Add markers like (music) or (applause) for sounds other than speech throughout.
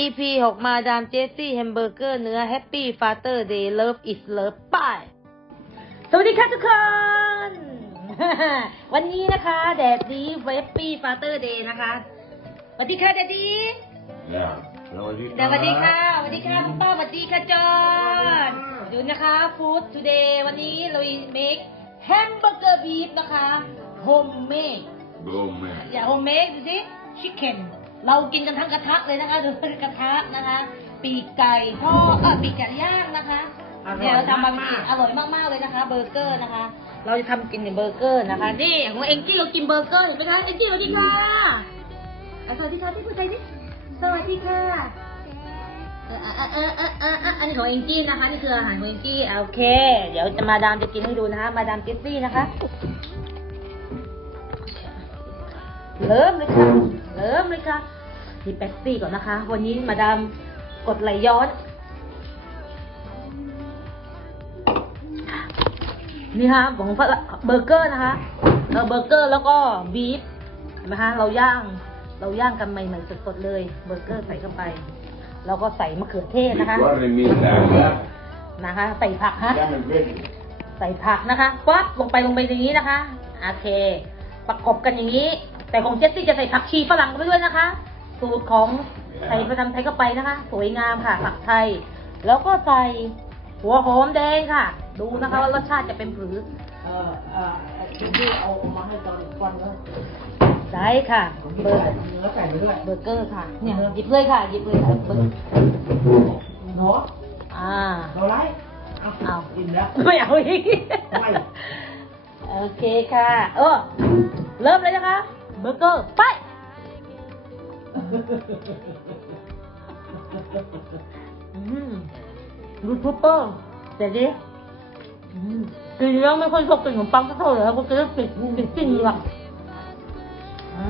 EP 6 มาดามเจสซี่แฮมเบอร์เกอร์เนื้อ Happy Father Day Love is Love ไปสวัสดีค่ะทุกคน วันนี้นะคะแดดดี Happy Father Day นะคะสวัสดีค่ะแดดดี Ja, สวัสดีสวัสดีค่ะสวัสดีค่ะคุณป้าสวัสดีค่ะจอห์นดูนะคะ Food Today วันนี้เรา make hamburger beef นะคะ homemade โบแม่อย่าโฮมเมดดูสิชิคเก้น เรากินกันทั้งกระทะเลยนะคะดูกระทะนะคะ ปีกไก่ทอดเออปีกไก่ย่างนะคะเนี่ยเราทำมาเป็นอร่อยมากๆเลยนะคะ เบอร์เกอร์นะคะ เราจะทำกินกับเบอร์เกอร์นะคะนี่ของเอ็งจี้เรากินเบอร์เกอร์เห็นไหมคะเอ็งจี้สวัสดีค่ะอะสวัสดีค่ะที่พูดไทยดิสวัสดีค่ะเออเออเออเออเออเอออันนี้ของเอ็งจี้นะคะนี่คืออาหารของเอ็งจี้โอเค เดี๋ยวจะมาดามจะกินให้ดูนะคะ มาดามเจสซี่นะคะ เริ่มเลยค่ะ เริ่มเลยค่ะนี่แป๊บซี่ก่อนนะคะ วันนี้มาดามกดไหลย้อน นี่ฮะของฝรั่งเบอร์เกอร์นะคะเออเบอร์เกอร์แล้วก็บีฟเห็นไหมคะเราย่าง เราย่างกันใหม่ๆสดๆเลยเบอร์เกอร์ใส่เข้าไป แล้วก็ใส่มะเขือเทศนะคะว่าเรมิดานะคะ ใส่ผักฮะใส่ผักนะคะปั๊บลงไปลงไปอย่างนี้นะคะโอเค ประกบกันอย่างนี้ แต่ของเจสซี่จะใส่ผักชีฝรั่งไปด้วยนะคะ สูตรของใส่ประจำไทยเข้าไปนะคะ สวยงามค่ะผักไทย แล้วก็ใส่หัวหอมแดงค่ะ ดูนะคะว่ารสชาติจะเป็นผือเออเออสิ่งที่เอามาให้ตอนก่อนแล้วได้ค่ะเบอร์เนื้อใส่ไปด้วยเบอร์เกอร์ค่ะเนี่ยหยิบเลยค่ะหยิบเลยค่ะเบอร์เนาะอ่าเราไล่เอาเอาอิ่มแล้วไม่เอาอีกทำไมโอเคค่ะ เออเริ่มเลยนะคะ เบอร์เกอร์ไป อืมรูทูปเปอร์เดี๋ยวดิอืมกินแล้วไม่ค่อยชอบกินขนมปังสักเท่าไหร่ครับเพราะกินแล้วติดติดสิ้นเหงือกอ่า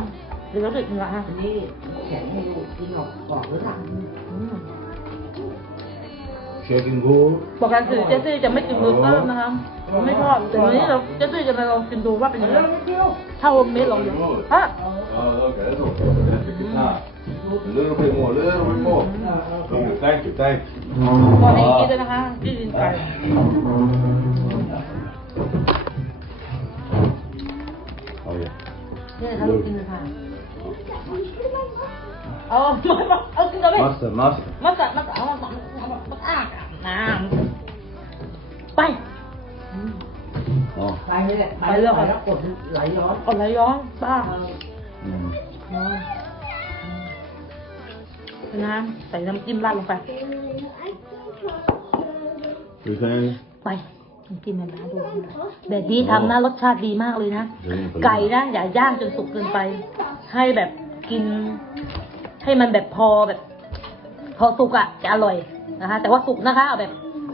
กินแล้วติดเหงือกฮะอันนี้แข็งให้ดูกินออกกรอบหรือเปล่า อืมเชคกินกูปกติเจสซี่จะไม่กินเบอร์เกอร์นะคะไม่ชอบแต่วันนี้เราเจสซี่จะมาลองกินดูว่าเป็นยังไงเร็วเร็วถ้าโฮมเมดลองดูฮะเออแกถูกอ่าเลือกไปหมดเลือกไปหมดเออเออต้องอยู่ใต้อยู่ใต้ตอนนี้กินเลยนะคะกินไก่เอาอย่านี่นะคะลูกกินเลยค่ะเอามาเอากินกันไหมมาสเตอร์มาสมาสัมาสัเอามาสัเอามาสัอะ น้ำไป อ๋อไปเลยไปเลยแล้วกดไหลย้อนเอะไรย้อนป้าอืมน้ำใส่น้ำจิ้มราดลงไป ดูแค่นี้ไปน้ำจิ้มมันนะดูแบบนี้ทำนะรสชาติดีมากเลยนะ ไก่นะอย่าย่างจนสุกเกินไป ให้แบบกิน ให้มันแบบพอแบบ พอสุกอะจะอร่อย นะคะ แต่ว่าสุกนะคะเอาแบบ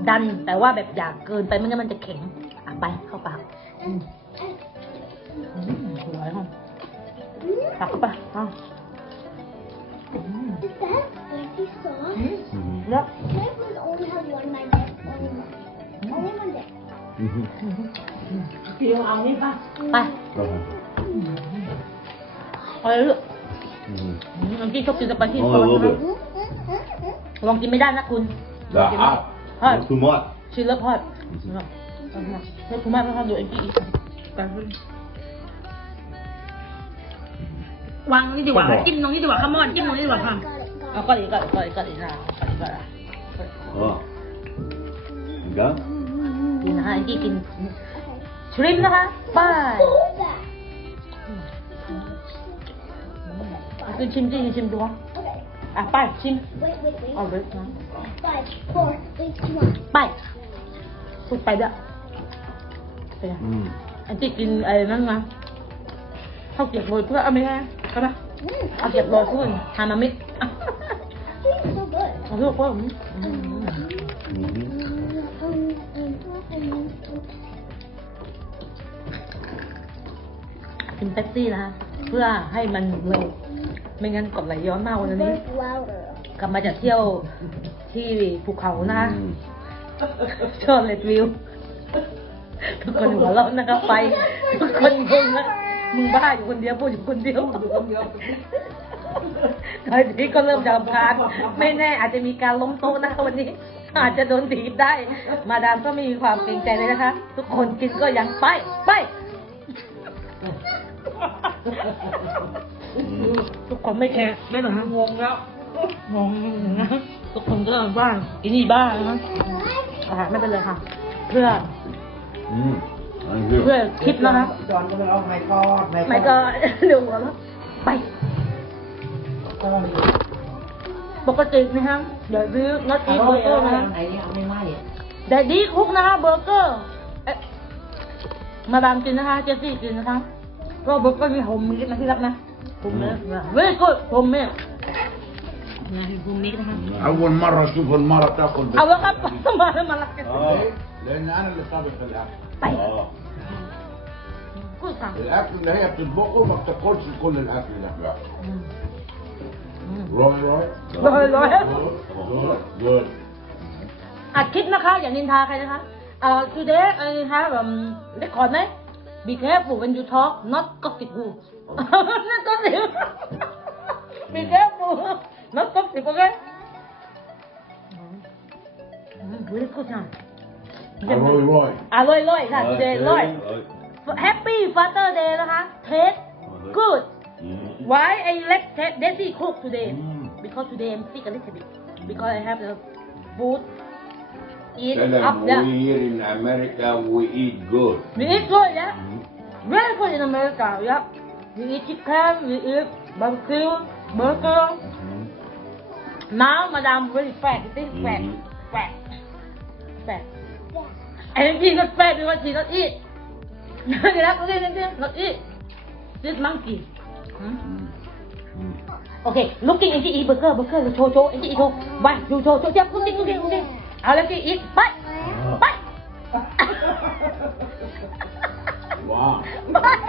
ดันแต่ว่าแบบอยากเกินไปไม่งั้นมันจะแข็งอะไปเข้าปากอืมอืมอร่อยค่ะตักเข้าไปเอาอืม Is that spicy sauce? อืมแล้ว My friends only have one my dad, only one. Only one day. อืมเดียวเอานี่ป่ะไปก็ฮะเอาเลยลูกอืมอืมน้ำจิ้มชอบกินสปาเกตตี้โอ้ซอสโหนะคะ ลองกินไม่ได้นะคุณดาอัพใช่ทูมอดชิลเลอร์พอดแล้วคุณแม่ไม่ทำดูเอ็นจีอีกไปขึ้นวางตรงนี้ดีกว่าจิ้มตรงนี้ดีกว่าข้ามอนจิ้มตรงนี้ดีกว่าค่ะ Got it, got เอาก็ดีก็ดีก็ดีก็ดีนะก็ดีก็ดีอ๋อกันดีนะคะเอ็นจีกินชริมนะคะป้าย it. Who's that? คือชิมจิชิมดู Okay. อะป้ายชิม Wait, wait, wait. เอาเลยนะ Five, four, three, two, one. ป้ายสุดไปด้วยเป็นไงอืมเอ็นจีกินไอ้นั่นมาข้าวเกรี๊ยวโรยเพื่อเอาไหมฮะใช่ปะ Mm, เอาเกรี๊ยวโรยเพื่อนฮานามิ tastes so good. เอาลูกว่าผมอืมกินแท็กซี่นะคะเพื่อให้มันเร็ว ไม่งั้นกดไหลย้อนมากวันนี้ Work louder. กลับมาจากเที่ยวที่ภูเขานะคะอืมชอบเลดวิว ทุกคนหัวเราะนะครับไป ทุกคนงงนะมึงบ้าอยู่คนเดียวพูดอยู่คนเดียวอยู่คนเดียวตอนนี้ก็เริ่มจะรำคาญไม่แน่อาจจะมีการล้มโต๊ะนะคะวันนี้ อาจจะโดนถีบได้ มาดามก็ไม่มีความเกรงใจเลยนะคะ ทุกคนกินก็ยังไปไป ทุกคนไม่แคร์ไม่หรอกฮะงงแล้วงงนะทุกคนก็บ้าอินี่บ้านะอ่าไม่เป็นไรค่ะ เพื่อ Mm. Thank you. เพื่อคลิปนะคะจอนก็ไปเอาไม้กอดไม่ก็เร็วแล้วไปก็อยู่ปกตินะฮะเดี๋ยวซื้อนัดเอาอีเบอร์เกอร์นะฮะไหนนี่เอาไม่ไหม้เนี่ยแต่ดีคุกนะคะเบอร์เกอร์เอ๊ะมาดามกินนะคะ เจสซี่กินนะคะก็เบอร์เกอร์มีโฮมมีดนะที่รักนะ فيري جود فروم ميلك اول مره اشوف المره تاكل بس اول مره مره لان انا اللي سابق الاكل طيب الاكل اللي هي بتطبخه ما بتاكلش كل الاكل ده روي روي روي روي روي อัดคลิปนะคะอย่านินทาใครนะคะเอ่อ today I have um record ไหม Be careful when you talk, not gossip who. (laughs) not gossip. Be careful. Not gossip, okay? Mm, very good now. Aloy Loy. Aloy Loy. Loy. Happy Father Day นะคะ Taste good. Why I left Daisy cook today? Mm. Because today I'm sick a little bit. Because I have the food eat Tell up them we here in America we eat good. we eat good yeah very good in America yeah we eat chicken we eat barbecue burger now madam very fat it is fat Mhm. fat fat and she not fat because she not eat (laughs) not eat this monkey hmm? Mm. Okay, looking into eat burger, burger, you show, show, into eat, show. Bye, you show, show, yeah, looking, looking, looking. I'll let you eat. Bye, bye. Wow. bye.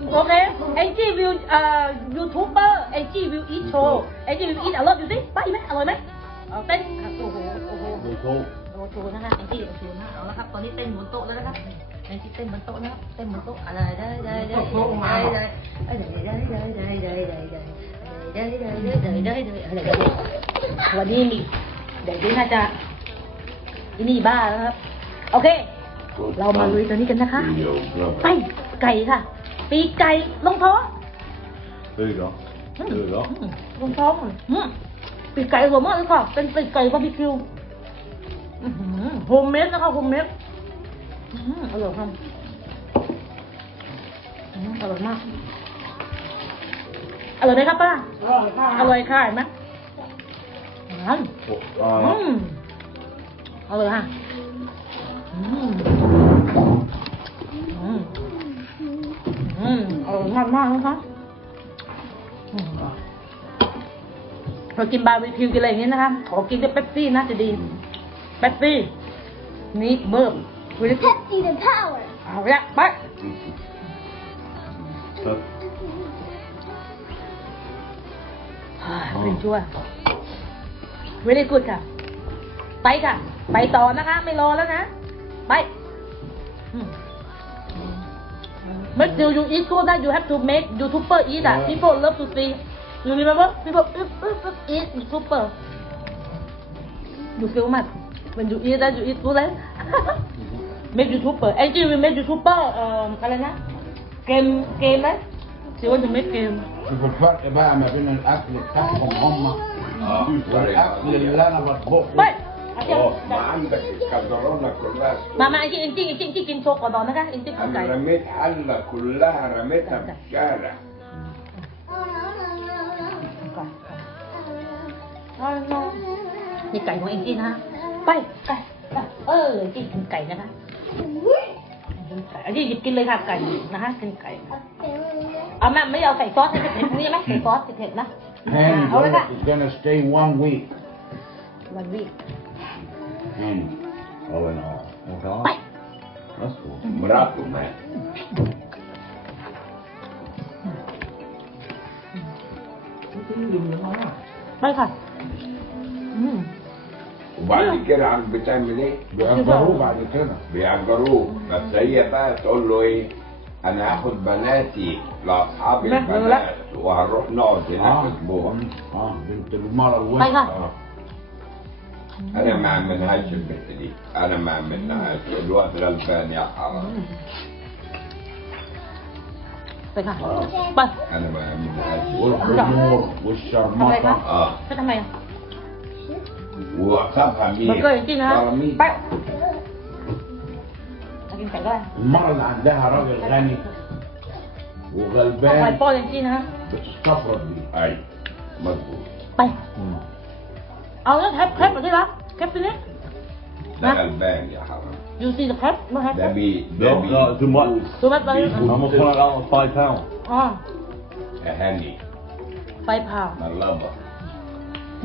Okay, Angie will, uh, YouTuber, Angie will eat show. Angie will eat a lot, you see? Bye ไหมอร่อยไหมเอาเต้นอะโอ้โหโอ้โห We go. โอ้โหนะคะแองจี้โอ้โหนะเอาละครับตอนนี้เต้นบนโต๊ะแล้วนะครับแองจี้เต้นบนโต๊ะนะครับเต้นบนโต๊ะอะไรได้ได้ได้ได้ได้ได้ได้ได้ได้ได้ เด้ยเด้ยเด้ยเด้ยเด้ยเด้ยอะไรเด้ยวันนี้มีเดี๋ยกนี่น่าจะที่นี่บ้าแล้วครับ โอเค เรามาลุยตัวนี้กันนะคะ ไปไก่ค่ะ ปีไก่ลงท้องเลยเหรอเลยเหรอลงท้องปีไก่หัวมากเลยค่ะ เป็นปีไก่บาร์บีคิวโฮมเมดนะคะโฮมเมดอร่อยครับอร่อยมาก อร่อยไหมครับป้า อร่อยค่ะอร่อยค่ะเห็นไหมอืม Och, อื ah, มอร่อยค่ะอืมอืมอืมอร่อยมากมากๆนะคะอืมเรากินบาร์บีคิวกินอะไรอย่างนี้นะคะ ขอกินด้วยเป๊ปซี่นะจะดีเป๊ปซี่ นี่เบิร์บวิล Pepsi the power. เอาละไป เป็นชั่ว very good ค่ะ ไปค่ะ ไปต่อนะคะ ไม่รอแล้วนะ ไปอืม But do you eat food that you have to make YouTuber eat that people love to see you remember people eat eat eat YouTuber you feel mad when you eat that you eat food right (laughs) make YouTuber Angie will make YouTuber เอ่ออะไรนะ เกมเกมไห Ze worden meegegeven. الكفار بقى ما بين الاكل بتاعهم هم والاكل اللي انا بطبخه اه ما عندك الكدرونه كلها ما ما انت انت انت انت كنت فوق ضامنها انت كنت انا رميت حله كلها رميتها في الشارع الله นี่ไก่ของเองจีนะไปไก่เออจีกินไก่นะคะ กินไก่อันนี้หยิบกินเลยค่ะไก่นะคะกินไก่เอาแม่ไม่เอาใส่ซอสเผ็ดๆนี่ไหมใส่ซอสเผ็ดๆนะ And Ahora acá. it's gonna stay one week. One week. And all in all. Okay. Bye. That's cool. Bravo, man. ไม่ค่ะ وبعد كده عم بتعمل إيه؟ بيأجروه بعد كده. بيأجروه. بس هي بقى تقول له إيه؟ أنا هاخد بناتي لأصحاب البنات وهنروح نقعد هناك آه. أسبوع. آه. بنت المره آه. أنا ما أعملهاش البنت دي. أنا ما أعملهاش. الوقت غلبان يا حرام. آه. بس. أنا ما أعملهاش. والحمور والشرمطة. آه. ไปทำไมอ่ะ واخافها เบอร์เกอร์จ مين ริงๆนะ قراميط ไปมากินไก่ก็ได้ المرة اللي عندها راجل غني ไก่ وغلبان ป้อนจริงๆนะ بتستفرد بيه اي مظبوط ไป เอาแล้วแคปแคปมาที่รักแคปตัวนี้ ده غلبان يا حرام ยูซีแคปมาแคป ده بي ده No, بي no, too much. ตัวแม่ไป I'm gonna put it out on five pounds. อ๋อ اهاني ไฟพาว ملبا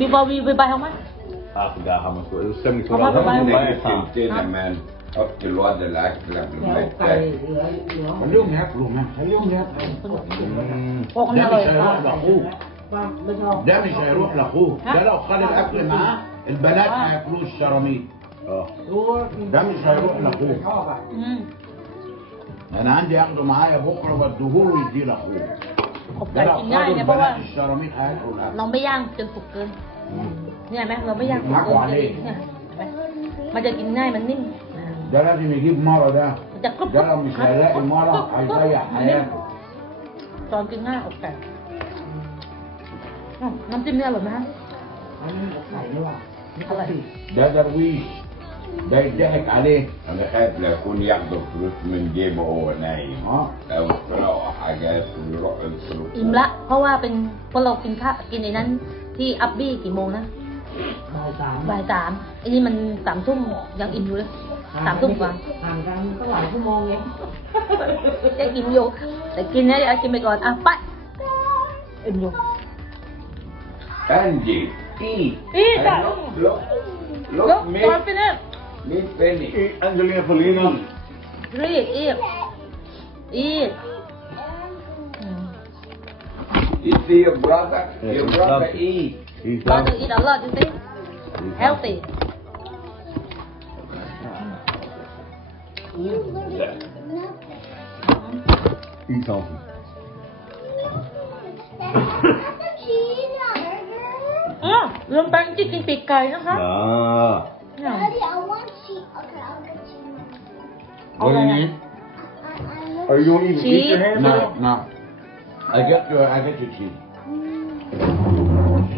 before we we buy how much I forgot how much. It الواد يتاكل ده مش هيروح لاخوه ده مش هيروح لاخوه ده لو خد الاكل معاه البنات ما ياكلوش شراميط ده مش هيروح لاخوه أنا عندي اخده معايا بكره بديهوله ويديه لاخوه ده لو خدوا البنات الشراميط هياكلوا الاكل เราไม่ย่างจนสุกเกิน เนี่ยไหมเราไม่ย่างสุกเกิน มากกว่าเลย เนี่ยเห็นไหมมันจะกินง่ายมันนิ่ม ده لازم يجيب مره ده มันจะกรุบ ده لو مش هيلاقي مره هيضيع حياته ตอนกินง่ายอบไก่อืมน้ำจิ้มเนี่ยอร่อยไหมฮะ อันนี้ไข่ด้วยว่ะนี่ก็ติ ده درويش ده يضحك عليه انا خايف لا يكون ياخدوا فلوس من جيبه وهو نايم اه او يسرقوا حاجات ويروحوا يصرفوا อิ่มละ เพราะว่าเป็นเพราะเรากินข้าวกินในนั้น ที่อับบี้กี่โมงนะ บ่ายสามบ่ายสามไอ้นี่มันสามทุ่มยังอิ่มอยู่เลยสามทุ่มกว่าห่างกันก็หลายชั่วโมงเองจะกินอยู่แต่กินนะเดี๋ยวกินไปก่อนอะไปอิ่มอยู่ Angie, eat. Eat that. Look, look, look, look confident. Miss Penny. Eat Angelina Polina. Eat, eat. Eat. You see your brother? Yes, your brother eat. He's เราจะ happy. อีกอร่อยจริง He's ๆ healthy Eat something. That's a cheeseburger. อ๋อลืมไปจริงๆกินปีกไก่นะคะ Ah. เนี่ย Daddy, I want cheese. Okay, I'll get cheese. What do you need? I, I Are you gonna even eat your Cheese. hand? No, no. I get you. I get you cheese.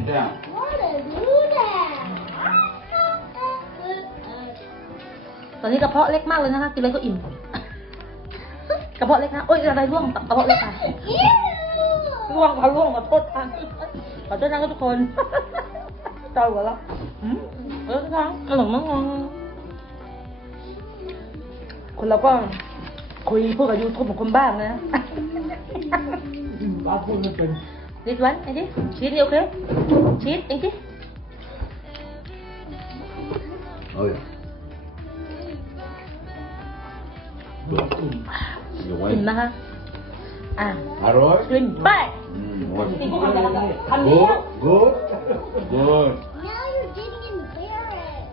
Sit down. want to do that. ตอนนี้กระเพาะเล็กมากเลยนะคะกินอะไรก็อิ่ม กระเพาะเล็กนะโอ้ยอะไรร่วงกระเพาะเล็กค่ะ Ew. ร่วงค่ะร่วงขอโทษค่ะขอโทษนะคะทุกคนเจ้าหัวเราะอืมเออค่ะอร่อยมากคนเราก็คุยพูดกับยูทูบของคนบ้างนะป้าพูดไม่เป็น นิดวันไอ้ดิชีสนี่โอเคชีสเองดิ Oh yeah. Good. You อิ่ม win. นะคะอะ Arroz. กลิ่นแป้ง Mm, จริง what- พวกคำจะคำนี้ Good, good, good. Now you're getting embarrassed.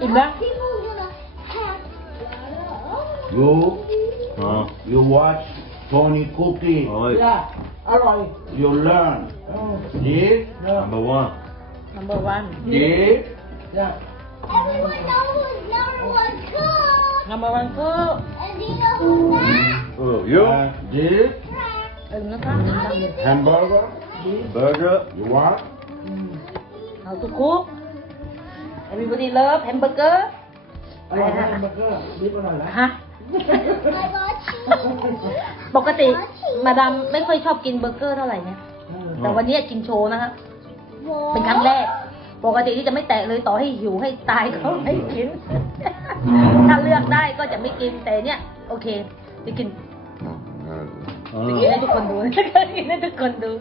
อิ่มแล้ว People are gonna have. You, Huh? you watch Tony Cookie. Oh, เพื่อ yeah. อร่อย You learn. เออ Did, Number one. number one did, เนี่ย Everyone knows number one cook. number one คือ And do you know who's that? Oh, you? uh, did, อึ่งนะคะ How do you think? hamburger. Burger. You want? how to cook everybody love hamburger อร่อยนะแฮมเบอร์เกอร์นิดอร่อยนะฮะ ปกติมาดามไม่ค่อยชอบกินเบอร์เกอร์เท่าไหร่เนี่ยแต่วันนี้กินโชว์นะคะเป็นครั้งแรก ปกติที่จะไม่แตะเลยต่อให้หิวให้ตายก็ไม่กิน ถ้าเลือกได้ก็จะไม่กินแต่เนี่ยโอเคจะกินจะกินให้ทุกคนดูจะกินให้ทุกคนดู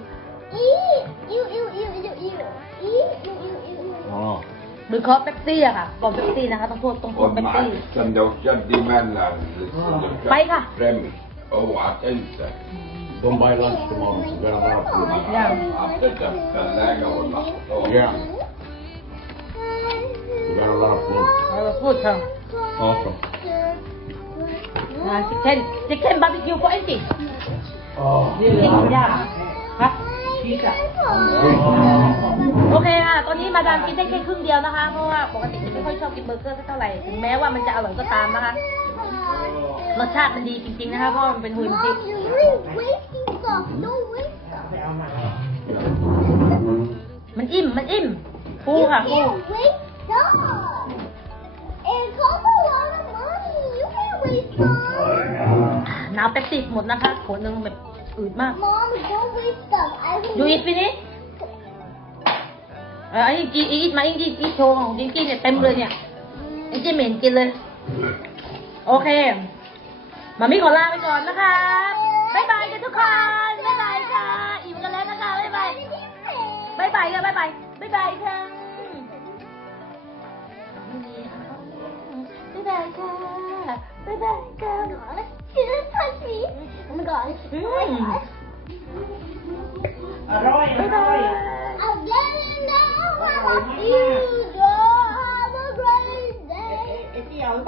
Eat. Ew, ew, ew, ew, ew. Eat. Ew, ew, ew, ew. oh. หรือเคาะเป๊ปซี่อะค่ะบอกเป๊ปซี่นะคะต้องพูดต้องพูด Om เป๊ปซี่ maakt zijn dat je die man laat. Bij ga. Rem. Oh, wat is dat? Don't buy lunch tomorrow. It's better off. Ja. After that, the leg or not. Yeah. We got a lot of food. เออพูดค่ะ Awesome. ชิคเก้นชิคเก้นบาร์บีคิวก็ไอ้สิ Oh. ชิคเก้นย่างฮะ ชีสอะ โอเคค่ะ ตอนนี้มาดามกินได้แค่ครึ่งเดียวนะคะ เพราะว่าปกติไม่ค่อยชอบกินเบอร์เกอร์สักเท่าไหร่ ถึงแม้ว่ามันจะอร่อยก็ตามนะคะ รสชาติมันดีจริงๆนะคะ เพราะมันเป็นฮุยมันติ Mom, you're really wasting stuff. Don't waste stuff. ไปเอามามันอิ่ม มันอิ่มฟูค่ะฟู You can't waste stuff. It costs a lot of money. You can't waste stuff. น้ำเป๊ปซี่หมดนะคะขวดหนึงแบบ อืดมาก Mom, don't waste stuff. I will ยูอิทฟินิเออไอ้จีอีทมาอิงจีอีทโชว์ของจิงกี้เนี่ยเต็มเลยเนี่ยไอ้จีเหม็นกินเลย โอเค มามิขอลาไปก่อนนะคะบ๊ายบายกันทุกคนบ๊ายบายค่ะ อิ่มกันแล้วนะคะบ๊ายบาย บ๊ายบายค่ะบ๊ายบายบ๊ายบายค่ะบ๊ายบายค่ะบ๊ายบายค่ะ She didn't touch me. Oh my god. Oh my Mm. god. อร่อยอร่อย I'm getting down. You go have a great day. ไ